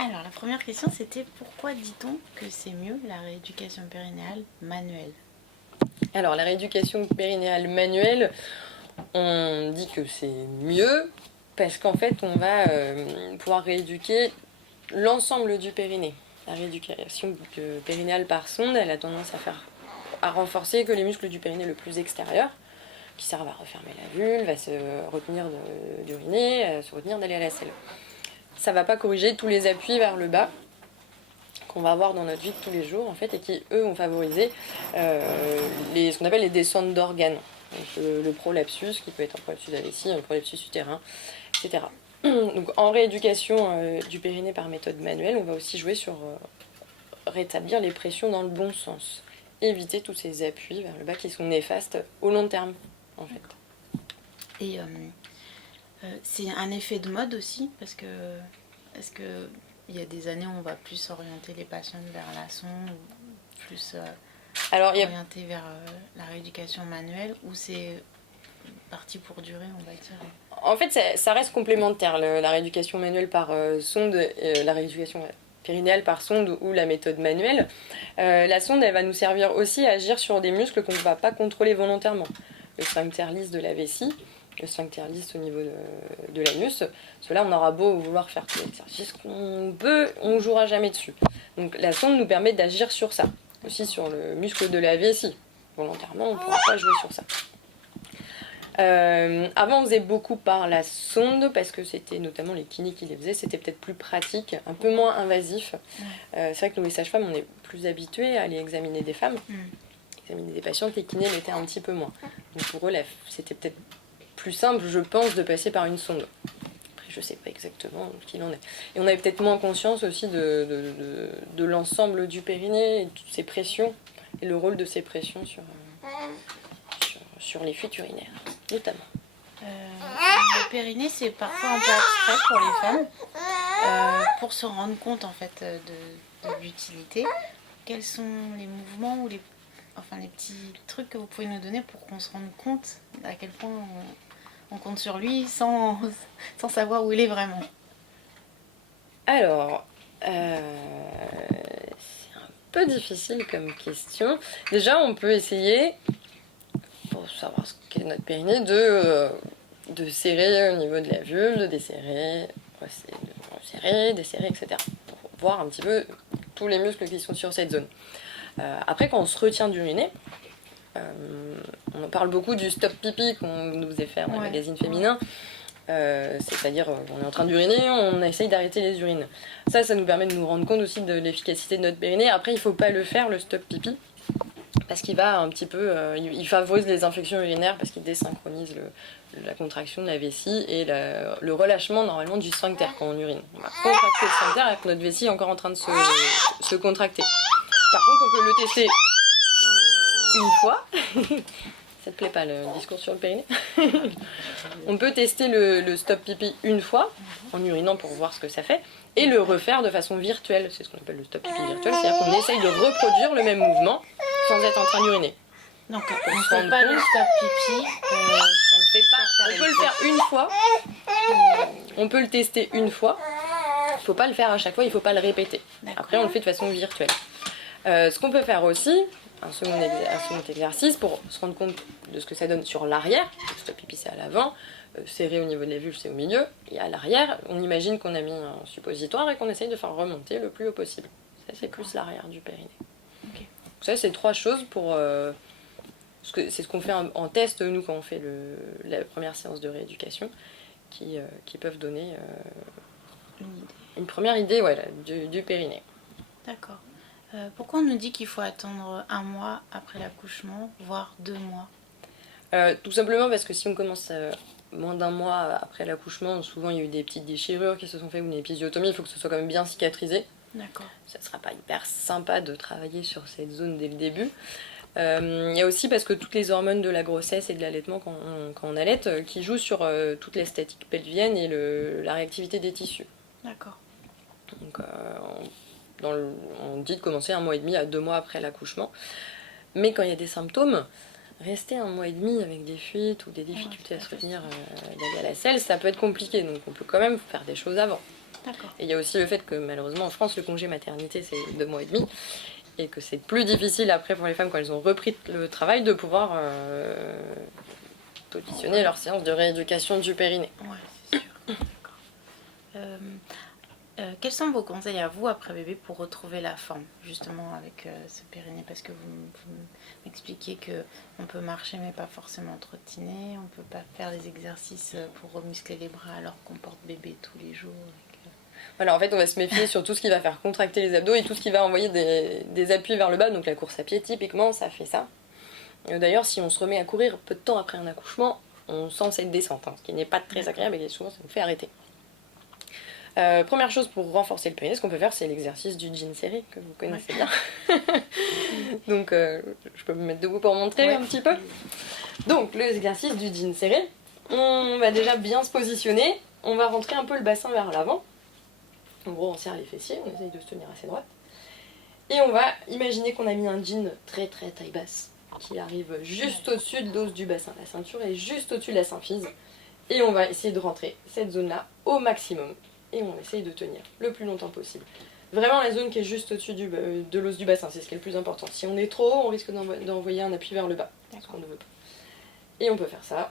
Alors, la première question, c'était pourquoi dit-on que c'est mieux la rééducation périnéale manuelle? Alors, la rééducation périnéale manuelle, on dit que c'est mieux parce qu'en fait, on va pouvoir rééduquer l'ensemble du périnée. La rééducation périnéale par sonde, elle a tendance à renforcer que les muscles du périnée le plus extérieur, qui servent à refermer la vulve, à se retenir d'uriner, à se retenir d'aller à la selle. Ça ne va pas corriger tous les appuis vers le bas qu'on va avoir dans notre vie de tous les jours en fait, et qui eux vont favoriser ce qu'on appelle les descentes d'organes. Donc, le prolapsus, qui peut être un prolapsus de la vessie, un prolapsus utérin, etc. Donc en rééducation du périnée par méthode manuelle, on va aussi jouer sur rétablir les pressions dans le bon sens. Éviter tous ces appuis vers le bas qui sont néfastes au long terme en fait. Et c'est un effet de mode aussi, parce que est-ce que il y a des années où on va plus orienter les patients vers la sonde, ou plus orienter vers la rééducation manuelle, ou c'est parti pour durer, on va dire? En fait, ça reste complémentaire, la rééducation manuelle par sonde, la rééducation périnéale par sonde ou la méthode manuelle. La sonde, elle va nous servir aussi à agir sur des muscles qu'on ne va pas contrôler volontairement. Le sphincter lisse de la vessie, le sphincter lisse au niveau de l'anus. Cela, on aura beau vouloir faire tout l'exercice qu'on peut, on ne jouera jamais dessus. Donc la sonde nous permet d'agir sur ça, aussi sur le muscle de la vessie. Volontairement, on ne pourra pas jouer sur ça. Avant on faisait beaucoup par la sonde parce que c'était notamment les kinés qui les faisaient, c'était peut-être plus pratique, un peu moins invasif. C'est vrai que nous les sages-femmes on est plus habitués à aller examiner des femmes, examiner des patientes, les kinés l'étaient un petit peu moins. Donc pour eux c'était peut-être plus simple je pense de passer par une sonde. Après je sais pas exactement ce qu'il en est. Et on avait peut-être moins conscience aussi de l'ensemble du périnée et de toutes ces pressions et le rôle de ces pressions sur les fuites urinaires, notamment. Le périnée, c'est parfois un peu abstrait pour les femmes. Pour se rendre compte en fait de l'utilité, quels sont les mouvements ou les petits trucs que vous pouvez nous donner pour qu'on se rende compte à quel point on compte sur lui sans savoir où il est vraiment? Alors, c'est un peu difficile comme question. Déjà, on peut essayer, pour savoir ce qu'est notre périnée, de serrer au niveau de la vulve, de desserrer, resserrer, desserrer, etc. Pour voir un petit peu tous les muscles qui sont sur cette zone. Après, quand on se retient d'uriner, on en parle beaucoup du stop pipi qu'on nous faisait faire dans le magazine féminin. C'est-à-dire on est en train d'uriner, on essaye d'arrêter les urines. Ça nous permet de nous rendre compte aussi de l'efficacité de notre périnée. Après, il ne faut pas le faire, le stop pipi, parce qu'il va un petit peu, il favorise les infections urinaires parce qu'il désynchronise la contraction de la vessie et le relâchement normalement du sphincter quand on urine. On va contracter le sphincter alors que notre vessie est encore en train de se contracter. Par contre, on peut le tester une fois. Ça te plaît pas le discours sur le périnée? On peut tester le stop pipi une fois en urinant pour voir ce que ça fait et le refaire de façon virtuelle. C'est ce qu'on appelle le stop pipi virtuel, c'est-à-dire qu'on essaye de reproduire le même mouvement sans être en train d'uriner. Donc on ne fait pas le stop pipi. On peut le faire une fois. On peut le tester une fois. Il ne faut pas le faire à chaque fois, il ne faut pas le répéter. Après, on le fait de façon virtuelle. Ce qu'on peut faire aussi, un second exercice pour se rendre compte de ce que ça donne sur l'arrière. Le stop pipi c'est à l'avant, serré au niveau de la vulve c'est au milieu, et à l'arrière on imagine qu'on a mis un suppositoire et qu'on essaye de faire remonter le plus haut possible. Ça c'est plus l'arrière du périnée. Okay. Ça c'est 3 choses pour... c'est ce qu'on fait en test nous quand on fait la première séance de rééducation qui peuvent donner une première idée du périnée. D'accord. Pourquoi on nous dit qu'il faut attendre 1 mois après l'accouchement, voire 2 mois? Tout simplement parce que si on commence moins d'1 mois après l'accouchement, souvent il y a eu des petites déchirures qui se sont faites ou une épisiotomie, il faut que ce soit quand même bien cicatrisé. D'accord. Ça ne sera pas hyper sympa de travailler sur cette zone dès le début. Il y a aussi parce que toutes les hormones de la grossesse et de l'allaitement quand on allaite qui jouent sur toute l'esthétique pelvienne et la réactivité des tissus. D'accord. Donc on dit de commencer 1 mois et demi à 2 mois après l'accouchement. Mais quand il y a des symptômes, rester 1 mois et demi avec des fuites ou des difficultés à se retenir d'aller à la selle, ça peut être compliqué. Donc on peut quand même faire des choses avant. D'accord. Et il y a aussi le fait que malheureusement en France, le congé maternité c'est 2 mois et demi. Et que c'est plus difficile après pour les femmes quand elles ont repris le travail de pouvoir positionner leur séance de rééducation du périnée. Ouais, c'est sûr. D'accord. Quels sont vos conseils à vous après bébé pour retrouver la forme justement avec ce périnée? Parce que vous m'expliquez qu'on peut marcher mais pas forcément trottiner, on peut pas faire les exercices pour remuscler les bras alors qu'on porte bébé tous les jours. Voilà, en fait, on va se méfier sur tout ce qui va faire contracter les abdos et tout ce qui va envoyer des appuis vers le bas. Donc la course à pied, typiquement, ça fait ça. D'ailleurs, si on se remet à courir peu de temps après un accouchement, on sent cette descente, ce qui n'est pas très agréable et souvent ça nous fait arrêter. Première chose pour renforcer le périnée, ce qu'on peut faire, c'est l'exercice du jean serré, que vous connaissez bien. Donc, je peux me mettre debout pour montrer un petit peu. Donc, l'exercice du jean serré, on va déjà bien se positionner. On va rentrer un peu le bassin vers l'avant. En gros, on serre les fessiers, on essaye de se tenir assez droite. Et on va imaginer qu'on a mis un jean très très taille basse, qui arrive juste au-dessus de l'os du bassin. La ceinture est juste au-dessus de la symphyse. Et on va essayer de rentrer cette zone-là au maximum. Et on essaye de tenir le plus longtemps possible. Vraiment la zone qui est juste au-dessus de l'os du bassin, c'est ce qui est le plus important. Si on est trop haut, on risque d'envoyer un appui vers le bas, ce qu'on ne veut pas. Et on peut faire ça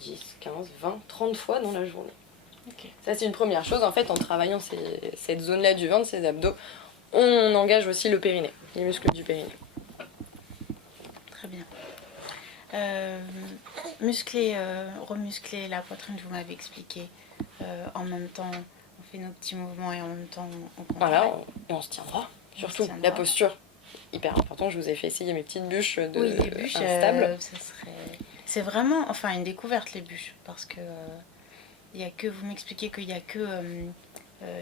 10, 15, 20, 30 fois dans la journée. Okay. Ça c'est une première chose, en fait en travaillant cette zone-là du ventre, ces abdos, on engage aussi le périnée, les muscles du périnée. Très bien. Remuscler la poitrine, vous m'avez expliqué. En même temps, on fait nos petits mouvements et en même temps, on contracte. Voilà, et on se tient droit. Surtout, la posture, hyper important. Je vous ai fait essayer mes petites bûches les bûches, instables. C'est vraiment, enfin, une découverte, les bûches, parce que y a que, vous m'expliquez qu'il n'y a que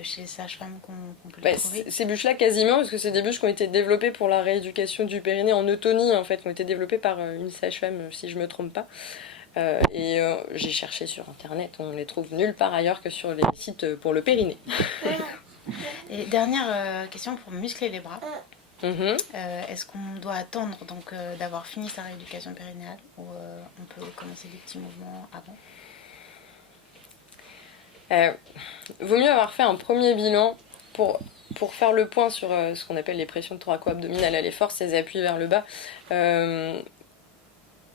chez les sages-femmes qu'on peut les trouver. Ces bûches-là, quasiment, parce que c'est des bûches qui ont été développées pour la rééducation du périnée en eutonie, en fait, qui ont été développées par une sage-femme, si je ne me trompe pas. J'ai cherché sur internet, on les trouve nulle part ailleurs que sur les sites pour le périnée. Et dernière question pour muscler les bras. Est-ce qu'on doit attendre donc d'avoir fini sa rééducation périnéale ou on peut commencer des petits mouvements avant? Vaut mieux avoir fait un premier bilan pour faire le point sur ce qu'on appelle les pressions thoraco-abdominales, les forces, ces appuis vers le bas.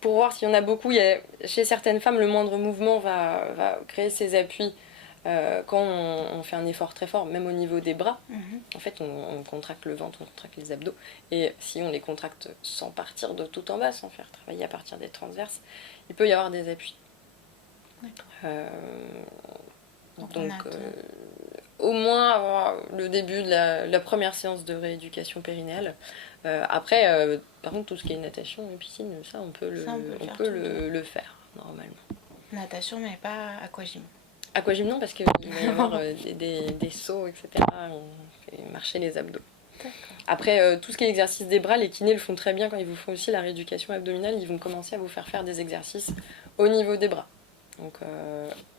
Pour voir s'il y en a beaucoup, chez certaines femmes, le moindre mouvement va créer ces appuis quand on fait un effort très fort, même au niveau des bras. En fait, on contracte le ventre, on contracte les abdos. Et si on les contracte sans partir de tout en bas, sans faire travailler à partir des transverses, il peut y avoir des appuis. Donc, au moins avoir le début de la première séance de rééducation périnéale. Après, par contre, tout ce qui est natation et piscine, ça, on peut le faire, normalement. Natation, mais pas aquagym. Aquagym, non, parce qu'il va y avoir des sauts, etc. On fait marcher les abdos. Après, tout ce qui est exercice des bras, les kinés le font très bien quand ils vous font aussi la rééducation abdominale. Ils vont commencer à vous faire des exercices au niveau des bras. Donc,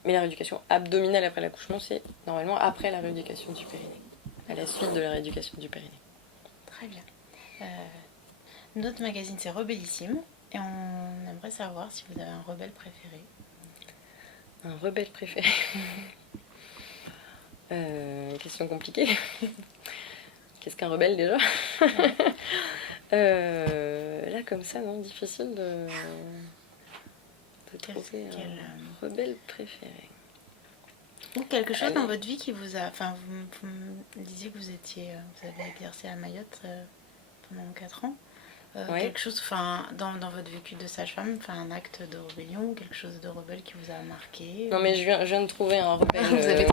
mais la rééducation abdominale après l'accouchement, c'est normalement après la rééducation du périnée, à la suite de la rééducation du périnée. Très bien. Notre magazine, c'est Rebellissime, et on aimerait savoir si vous avez un rebelle préféré. Un rebelle préféré. Question compliquée. Qu'est-ce qu'un rebelle déjà? Là, comme ça, non, difficile de trouver un rebelle préféré. Ou quelque chose dans votre vie qui vous a... Enfin, vous me disiez que vous avez exercé à Mayotte pendant 4 ans. Quelque chose, enfin, dans votre vécu de sage-femme, un acte de rébellion, quelque chose de rebelle qui vous a marqué? Non, mais je viens de trouver un rebelle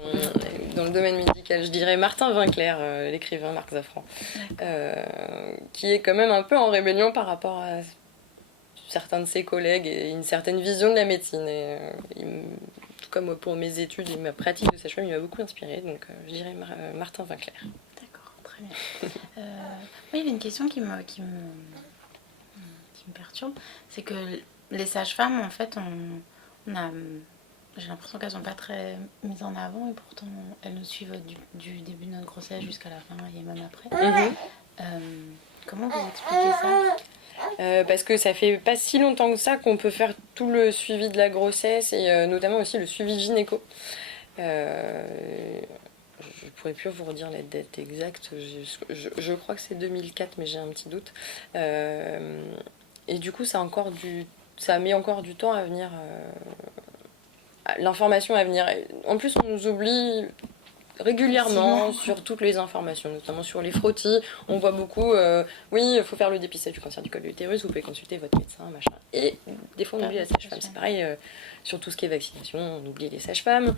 dans le domaine médical. Je dirais Martin Winkler, l'écrivain Marc Zaffran, qui est quand même un peu en rébellion par rapport à certains de ses collègues et une certaine vision de la médecine. Tout comme pour mes études et ma pratique de sage-femme, il m'a beaucoup inspirée, donc je dirais Martin Winkler. D'accord, très bien. Il y avait une question qui me perturbe, c'est que les sages-femmes, en fait, j'ai l'impression qu'elles sont pas très mises en avant et pourtant elles nous suivent du début de notre grossesse jusqu'à la fin et même après. Comment vous expliquez ça? Parce que ça fait pas si longtemps que ça qu'on peut faire tout le suivi de la grossesse et notamment aussi le suivi gynéco. je ne pourrais plus vous redire la date exacte, je crois que c'est 2004, mais j'ai un petit doute. Et du coup, ça met encore du temps à venir, l'information à venir. En plus, on nous oublie régulièrement sur toutes les informations, notamment sur les frottis. On voit beaucoup, oui, il faut faire le dépistage du cancer du col de l'utérus, vous pouvez consulter votre médecin, machin. Et des fois, on oublie la sage-femme. C'est pareil, sur tout ce qui est vaccination, on oublie les sages-femmes.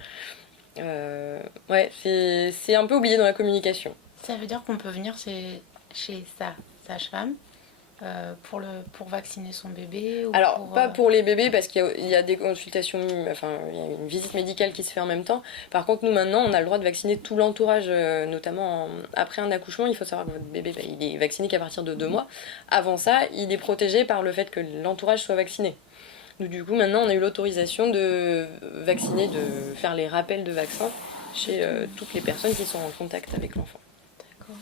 Ouais, c'est un peu oublié dans la communication. Ça veut dire qu'on peut venir chez sa sage-femme pour vacciner son bébé ou Alors, pas pour les bébés, parce qu'il y a des consultations, enfin, il y a une visite médicale qui se fait en même temps. Par contre, nous, maintenant, on a le droit de vacciner tout l'entourage, notamment après un accouchement. Il faut savoir que votre bébé, il est vacciné qu'à partir de 2 mois. Avant ça, il est protégé par le fait que l'entourage soit vacciné. Donc, du coup, maintenant, on a eu l'autorisation de vacciner, de faire les rappels de vaccins chez toutes les personnes qui sont en contact avec l'enfant. D'accord.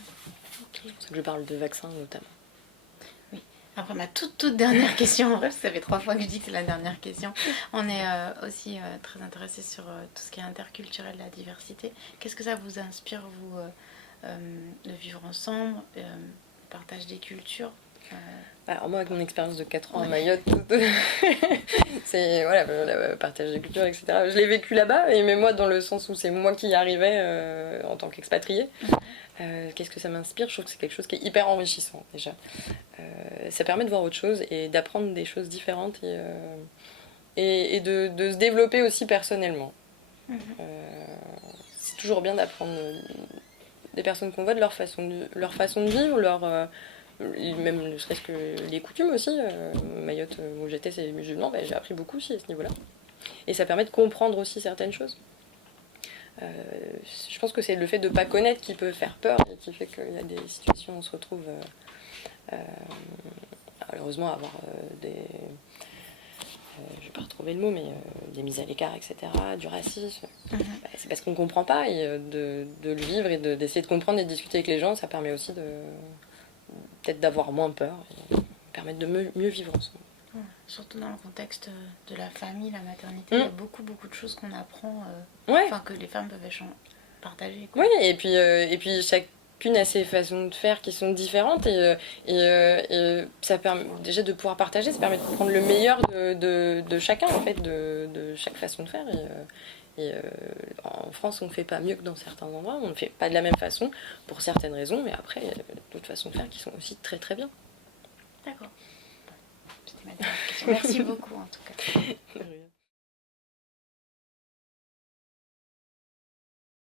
Okay. C'est pour ça que je parle de vaccins, notamment. Après ma toute dernière question, en vrai, ça fait 3 fois que je dis que c'est la dernière question. On est aussi très intéressé sur tout ce qui est interculturel, la diversité. Qu'est-ce que ça vous inspire, vous, de vivre ensemble, le partage des cultures Alors moi, avec mon expérience de 4 ans à Mayotte, c'est voilà, le partage des cultures, etc. Je l'ai vécu là-bas, mais moi dans le sens où c'est moi qui y arrivais en tant qu'expatriée. Qu'est-ce que ça m'inspire? Je trouve que c'est quelque chose qui est hyper enrichissant déjà. Ça permet de voir autre chose et d'apprendre des choses différentes et de se développer aussi personnellement. C'est toujours bien d'apprendre des personnes qu'on voit de leur façon de vivre, même ne serait-ce que les coutumes aussi. Mayotte, où j'étais, c'est musulman, j'ai appris beaucoup aussi à ce niveau-là. Et ça permet de comprendre aussi certaines choses. Je pense que c'est le fait de ne pas connaître qui peut faire peur et qui fait qu'il y a des situations où on se retrouve malheureusement à avoir des... je vais pas retrouver le mot, mais des mises à l'écart, etc., du racisme. C'est parce qu'on ne comprend pas, et de le vivre et d'essayer de comprendre et de discuter avec les gens, ça permet aussi peut-être d'avoir moins peur et permettre de mieux vivre ensemble. Surtout dans le contexte de la famille, la maternité, il y a beaucoup de choses qu'on apprend, que les femmes peuvent partager. Quoi. Oui, et puis chacune a ses façons de faire qui sont différentes et ça permet déjà de pouvoir partager, ça permet de prendre le meilleur de chacun en fait, de chaque façon de faire. Et en France, on ne fait pas mieux que dans certains endroits, on ne fait pas de la même façon pour certaines raisons, mais après, il y a d'autres façons de faire qui sont aussi très très bien. D'accord. C'était ma dernière question. Merci beaucoup en tout cas.